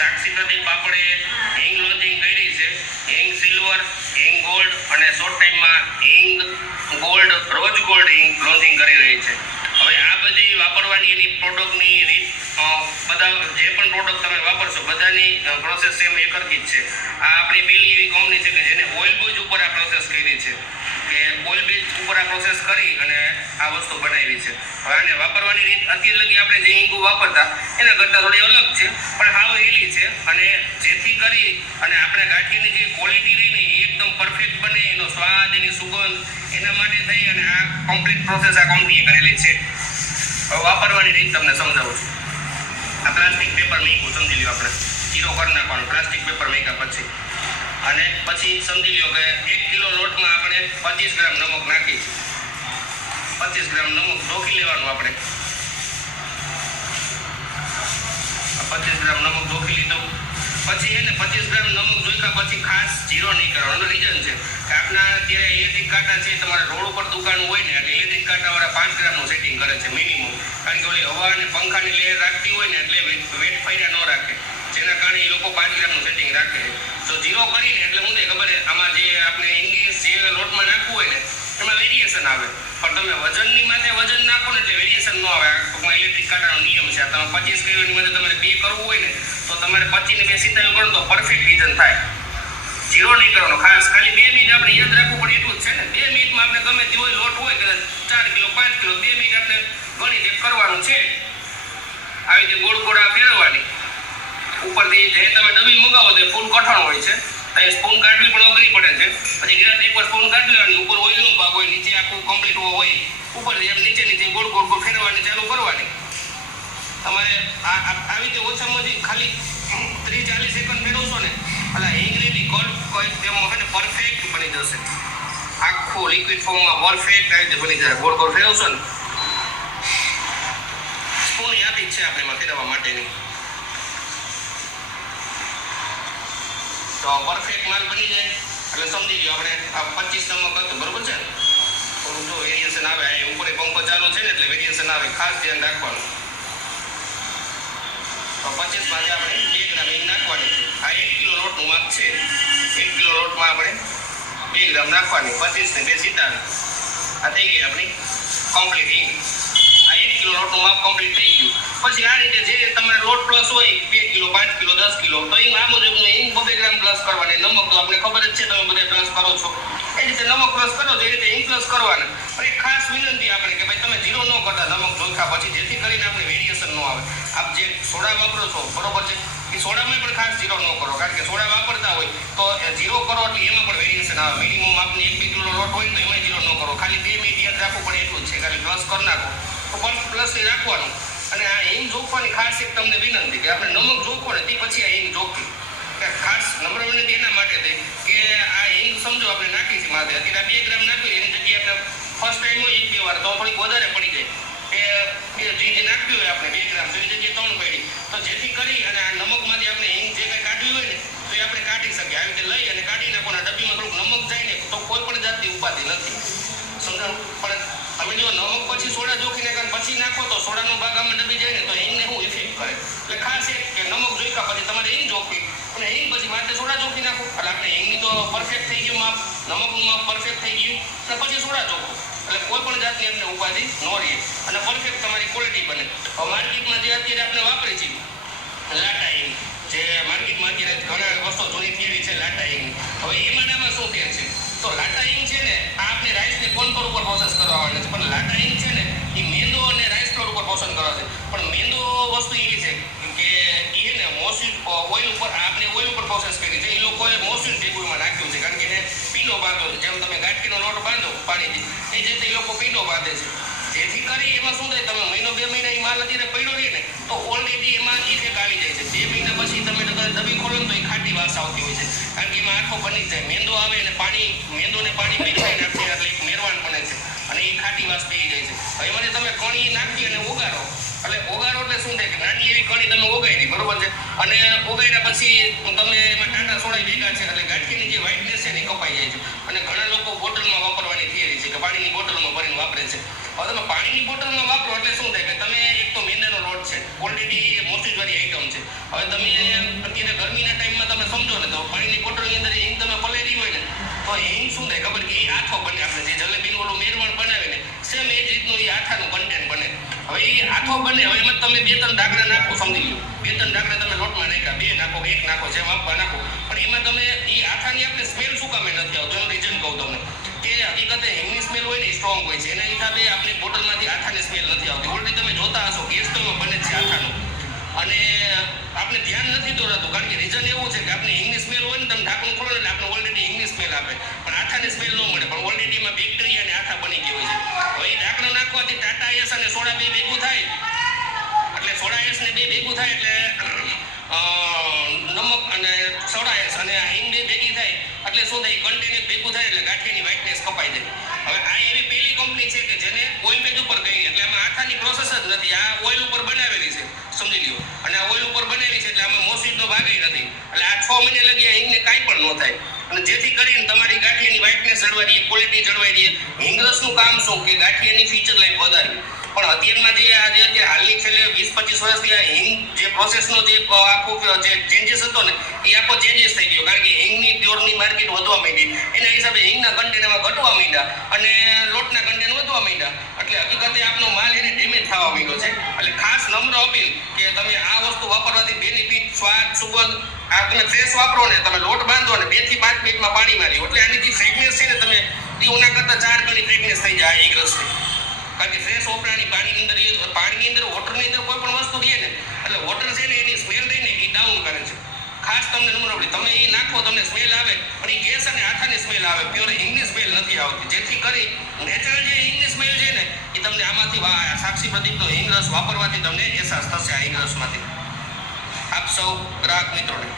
સાક્ષી પ્રદીપ આપણે હિંગ લોન્ચિંગ કરી છે. હિંગ સિલ્વર, હિંગ ગોલ્ડ અને શોર્ટ ટાઈમમાં હિંગ ગોલ્ડ, રોજ ગોલ્ડ હિંગ લોન્ચિંગ કરી રહી છે. હવે આ બધી વાપરવાની એની પ્રોડક્ટની રીત, બધા જે પણ પ્રોડક્ટ તમે વાપરશો બધાની પ્રોસેસ સેમ એકરખી જ છે. આ આપણી પહેલી એવી કંપની છે કે જેને ઓઇલ બેઝ ઉપર આ પ્રોસેસ કરી છે, કે ઓઇલ બેઝ ઉપર આ પ્રોસેસ કરી અને આ વસ્તુ બનાવી છે. હવે આને વાપરવાની રીત અત્યાર લગી આપણે જે હિંગુ વાપરતા એના કરતાં થોડી અલગ છે, પણ હાવ હેલી છે. અને જેથી કરી અને આપણે ગાંઠિયાની જે ક્વોલિટી રહીને એ એકદમ પરફેક્ટ બને, એનો સ્વાદ, એની સુગંધ, એના માટે થઈ અને આ કમ્પ્લીટ પ્રોસેસ આ કંપનીએ કરેલી છે. હવે વાપરવાની રીત તમને સમજાવું છું. આ પ્લાસ્ટિક પેપર મૂક્યું, સમજી લો આપણે જીરો કરી નાખવાનું પ્લાસ્ટિક પેપર મૂક્યા પછી. અને પછી સમજી લો કે 1 કિલો લોટમાં આપણે 25 ગ્રામ નમક નાખી છે. 25 ગ્રામ નમક ઢોકી લેવાનું આપણે. 25 ગ્રામ નમક ઢોકી લીધું પછી એને 25 ગ્રામ નમક જોઈતા પછી ખાસ જીરો નહીં કરવાનો. રીઝન છે કે આપણા અત્યારે ઇલેક્ટ્રિક કાંટા છે, તમારે રોડ ઉપર દુકાન હોય ને એટલે ઇલેક્ટ્રિક કાંટાવાળા 5 ગ્રામનું સેટિંગ કરે છે મિનિમમ. કારણ કે ઓલી હવા અને પંખાની લેયર રાખતી હોય ને એટલે વેટ ફર્યા ન રાખે, જેના કારણે એ લોકો 5 ગ્રામનું સેટિંગ રાખે. તો જીરો કરીને એટલે શું થાય ખબર? આમાં જે આપણે ઇંગ્લિશ જે લોટમાં નાખવું હોય ને એમાં વેરિએશન આવે, પણ તમે વજનની માથે વજન નાખો ને એટલે વેરિએશન ન આવે. ટૂંકમાં ઇલેક્ટ્રિક કાંટાનો નિયમ છે. તમે 25 કર્યો એની માથે તમારે 2 કરવું હોય ને તો તમારે 25 ને 2 સિત્તાવી કરો તો પરફેક્ટ રીઝન થાય. જીરો નહીં કરવાનો, ખાસ ખાલી 2 મિનિટ આપણે યાદ રાખવું પડે એટલું જ છે ને. 2 મિનિટમાં આપણે ગમે તે હોય લોટ હોય કે 4 કિલો 5 કિલો 2 મિનિટ આપણે ગણી ચેક કરવાનું છે. આવી રીતે ગોળ ગોળા ફેરવવાની. ઉપરથી જે તમે ડબ્બી મગાવો તો ફૂલ કઠણ હોય છે, અહીં સ્પૂન કાઢવી પણ અઘરી પડે છે. પછી નિરાતે એકવાર સ્પૂન કાઢી લેવાની, ઉપર ઓઇલનો ભાગ હોય, નીચે આખું કમ્પ્લીટ હોય, ઉપરથી એમ નીચે ગોળ ગોળ ગોળ ફેરવવાની ચાલુ કરવાની. તમારે આવી રીતે ઓછામાં ઓછી ખાલી 30-40 સેકન્ડ ફેરવશો ને એટલે હિંગની કટ પરફેક્ટ બની જશે. આખું લિક્વિડ ફોર્મમાં પરફેક્ટ આવી રીતે બની જાય. ગોળ ગોળ ફેરવશો ને સ્પૂન યાદી જ છે આપણે એમાં ફેરવવા માટેની. તો પરફેક્ટ માલ બની જાય એટલે સમજી લો આપણે આ 25 નમક હતું, બરોબર છે? થોડું જો વેરિએશન આવે, આ ઉપર પંખો ચાલુ છે ને એટલે વેરિએશન આવે, ખાસ ધ્યાન રાખવાનું. તો 25 માં આપણે 2 ગ્રામ હિંગ નાખવાની છે. આ 1 કિલો લોટનું માપ છે. 1 કિલો લોટમાં આપણે 2 ગ્રામ નાખવાની. 25 ને 2 સિત્તાવી. આ થઈ ગઈ આપણી કમ્પ્લીટ હિંગ. આ 1 કિલો લોટનું માપ કમ્પ્લીટ થઈ ગયું. પછી આ રીતે જે તમારે લોટ પ્લસ હોય 2 કિલો 5 કિલો 10 કિલો તો હિંગ આ મુજબનું હિંગ 2 ગ્રામ પ્લસ કરવાની. નમક તો આપણે ખબર જ છે, તમે બધા પ્લસ કરો છો એ રીતે નમક પ્લસ કરો છો, એ રીતે હિંગ પ્લસ કરવાના. પણ એક ખાસ વિનંતી આપણે કે ભાઈ તમે જીરો ન કરતા નમક જોખ્યા પછી, જેથી કરીને આપણે વેરિએશન ન આવે. આપ જે સોડા વાપરો છો બરોબર છે, એ સોડામાં પણ ખાસ જીરો ન કરો, કારણ કે સોડા વાપરતા હોય તો જીરો કરો એટલે એમાં પણ વેરિએશન આવે. મિનિમમ આપણે 1-2 કિલો લોટ હોય તો એમાં જીરો ન કરો. ખાલી 2 મિનિટ યાદ રાખવું પડે એટલું જ છે. ખાલી પ્લસ કરી નાખો તો પ્લસ એ રાખવાનું. અને આ હિંગ જોખવાની ખાસ એક તમને વિનંતી કે આપણે નમક જોખો ને તે પછી આ હિંગ જોખી. ખાસ નમ્ર વિનંતી એના માટે થઈ કે આ હિંગ સમજો આપણે નાખી છે માથે, અત્યારે 2 ગ્રામ નાખી એની જગ્યાએ આપણે ફર્સ્ટ ટાઈમ હોય 1-2 વાર તો થોડીક વધારે પડી જાય. જે નાખ્યું હોય આપણે 2 ગ્રામ તો એની જગ્યાએ 3 પડી, તો જેથી કરી અને આ નમકમાંથી આપણે હિંગ જે કંઈ કાઢવી હોય ને તો એ આપણે કાઢી શકીએ. આવી રીતે લઈ અને કાઢી નાખો. ડબ્બીમાં થોડુંક નમક જાય ને તો કોઈ પણ જાતની ઉપાધિ નથી. સમજાણું? પણ તમે જો નમક પછી સોડા જોખી નાખો પછી નાખો તો સોડાનો ભાગ આમાં ડબી જાય ને તો હિંગને શું ઇફેક્ટ કરે. એટલે ખાસ એક કે નમક જોઈકા પછી તમારે હિંગ જોખવી અને હિંગ પછી માથે સોડા જોખી નાખો એટલે આપણે હિંગની તો પરફેક્ટ થઈ ગયું માપ, નમકનું માપ પરફેક્ટ થઈ ગયું અને પછી સોડા જોખો એટલે કોઈ પણ જાતની આપણે ઉપાધિ ન રહે અને પરફેક્ટ તમારી ક્વોલિટી બને. હવે માર્કેટમાં જે અત્યારે આપણે વાપરી છે લાટા હિંગ, જે માર્કેટમાં અત્યારે ઘણા વર્ષો જૂની થયેલી છે લાટા હિંગ. હવે એમાં શું ફેર છે? તો લાટા હિંગ છે ને આ આપણે રાઈસને કોન્ફર ઉપર પ્રોસેસ કરવાની છે, પણ લાટા હિંગ છે ને એ મેંદો અને રાઈસ ફ્લોર ઉપર પ્રોસેસ કરવા છે. પણ મેંદો વસ્તુ એવી છે કે એ ને મોસ્ટ ઓઇલ ઉપર આપણે ઓઇલ ઉપર પ્રોસેસ કરી છે. એ લોકોએ મોસ્ટ ભેગું નાખ્યું છે, કારણ કે એને પીનો બાંધો છે. જેમ તમે ગાંઠીનો લોટ બાંધો પાણીથી એ રીતે એ લોકો પીનો બાંધે છે. જેથી કરી એમાં શું થાય, તમે મહિનો 2 મહિના એ માલ અત્યારે પડ્યો રહે ને તો ઓલરેડી એમાં ઇફેક્ટ આવી જાય છે. 2 મહિના પછી તમે ડબ્બી ખોલો ને તો એ ખાટી વાસ આવતી હોય છે, કારણ કે એમાં આખો બની જાય. મેંદો આવે અને મેંદોને પાણી ભેગવાઈ નાખે એટલે એક મેરવાન બને છે અને એ ખાટી વાસ પી જાય છે. હવે એમાંથી તમે કણી નાખી અને ઓગાળો એટલે શું થાય કે નાની એવી કણી તમે ઓગાળી, બરોબર છે? અને ઓગાળ્યા પછી તમે એમાં ટાટા સોડા ભેગા છે એટલે ગાંઠીની જે વ્હાઇટનેસ છે ને કપાઈ જાય છે. અને ઘણા લોકો બોટલમાં વાપરવાની થિયરી છે કે પાણીની બોટલમાં ભરીને વાપરે છે. હવે તમે પાણીની બોટલમાં વાપરો એટલે શું થાય કે તમે એક તો મેંદાનો લોટ છે, છે, ઓલરેડી મોસ્ટીજવાળી આઈટમ છે. હવે તમે અત્યારે ગરમીના ટાઈમમાં તમે સમજો ને તો પાણીની બોટલની અંદર હિંગ તમે પલાળી હોય ને તો હિંગ શું થાય ખબર કે એ આથો બને, આપણે જે જલેબીનું ઓલું મેરવણ બનાવે ને સેમ એ જ રીતનું એ આથાનું કન્ટેન્ટ બને. હવે એ આથો બને, હવે એમાં તમે 2-3 ઢાંકણા નાખો, સમજી લો 2-3 ઢાંકણા તમે લોટમાં નાખ્યા, 2 નાખો 1 નાખો જેમ આપવા નાખો, પણ એમાં તમે એ આથાની આપણે સ્મેલ શું કામે નથી આવતો એનું રીઝન કહું તમને કે હકીકતે હિંગની સ્મેલ હોય ને એ સ્ટ્રોંગ હોય છે, એના હિસાબે આપણે બોટલમાંથી આથાની સ્મેલ નથી આવતી. ઓલરેડી તમે જોતા હશો ગેસ તો એમાં બને છે આથાનું, અને આપણે ધ્યાન નથી દોરાતું કારણ કે રીઝન એવું છે કે આપણે હિંગની સ્મેલ હોય ને તમે ઢાંકણું ખોલો એટલે આપણે ઓલરેડી હિંગની સ્મેલ આપે પણ આથાની સ્મેલ ન મળે, પણ ઓલરેડી એમાં બેક્ટેરિયા અને આથા બની ગઈ હોય છે. હવે એ ઢાંકણું નાખવાથી ટાટા એસ અને સોડા બે ભેગું થાય એટલે સોડા એસ ને બે ભેગું થાય એટલે નમક અને સોડા એસ અને હિંગ બે ભેગી થાય એટલે શું થાય કન્ટેનર ભેગું થાય એટલે ગાંઠિયાની વ્હાઇટનેસ કપાઈ જાય. હવે આ એવી પહેલી કંપની છે કે જેને ઓઇલ બેઝ ઉપર કરી એટલે આમાં આથાની પ્રોસેસ જ નથી, આ ઓઇલ ઉપર બનાવેલી છે, સમજી લ્યો. અને આ ઓઇલ ઉપર બનાવેલી છે એટલે આમાં મોસીટનો ભાગ નથી, એટલે આ 6 મહિને લગી આ હિંગને કાંઈ પણ ન થાય, અને જેથી કરીને તમારી ગાંઠિયાની વ્હાઇટનેસ જળવાઈ રહે, ક્વોલિટી જળવાઈ રહે. હિંગરસનું કામ શું કે ગાંઠિયાની ફીચર લાઈફ વધારવી, પણ અત્યારમાં જે આજે હાલની છેલ્લે 20-25 વર્ષથી આ હિંગ જે પ્રોસેસનો જે આખો જે ચેન્જીસ હતો ને એ આખો ચેન્જીસ થઈ ગયો, કારણ કે હિંગની પ્યોરની માર્કેટ વધવા માંડી, એના હિસાબે હિંગના કન્ટેનમાં ઘટવા માંડ્યા અને લોટના કન્ટેન વધવા માંડ્યા, એટલે હકીકતે આપનો માલ એને ડેમેજ થવા માંડ્યો છે. એટલે ખાસ નમ્ર અપીલ કે તમે આ વસ્તુ વાપરવાથી બેનિફિટ, સ્વાદ, સુગંધ આ તમે ફ્રેશ વાપરો ને, તમે લોટ બાંધો ને 2 થી 5 મિનિટમાં પાણી મારી એટલે આની જે ફ્રેગ્રન્સ છે ને તમે દીવના કરતાં 4 ગણી ફ્રેગ્રન્સ થઈ જાય એક રસની, કારણ કે ફ્રેશ ઓપરાની પાણીની અંદર વોટરની અંદર કોઈ પણ વસ્તુ રહે ને એટલે વોટર છે ને એની સ્મેલ રહી ને એ ડાઉન કરે છે. ખાસ તમને નમ્ર અપીલ તમે એ નાખો તમને સ્મેલ આવે પણ એ ગેસ અને આથાની સ્મેલ આવે, પ્યોર હિંગની સ્મેલ નથી આવતી, જેથી કરી નેચરલ જે હિંગની સ્મેલ છે ને એ તમને આમાંથી સાક્ષી પ્રદીપનો હિંગ રસ વાપરવાથી તમને અહેસાસ થશે આ હિંગ રસમાંથી. આપ સૌ ગ્રાહક મિત્રોને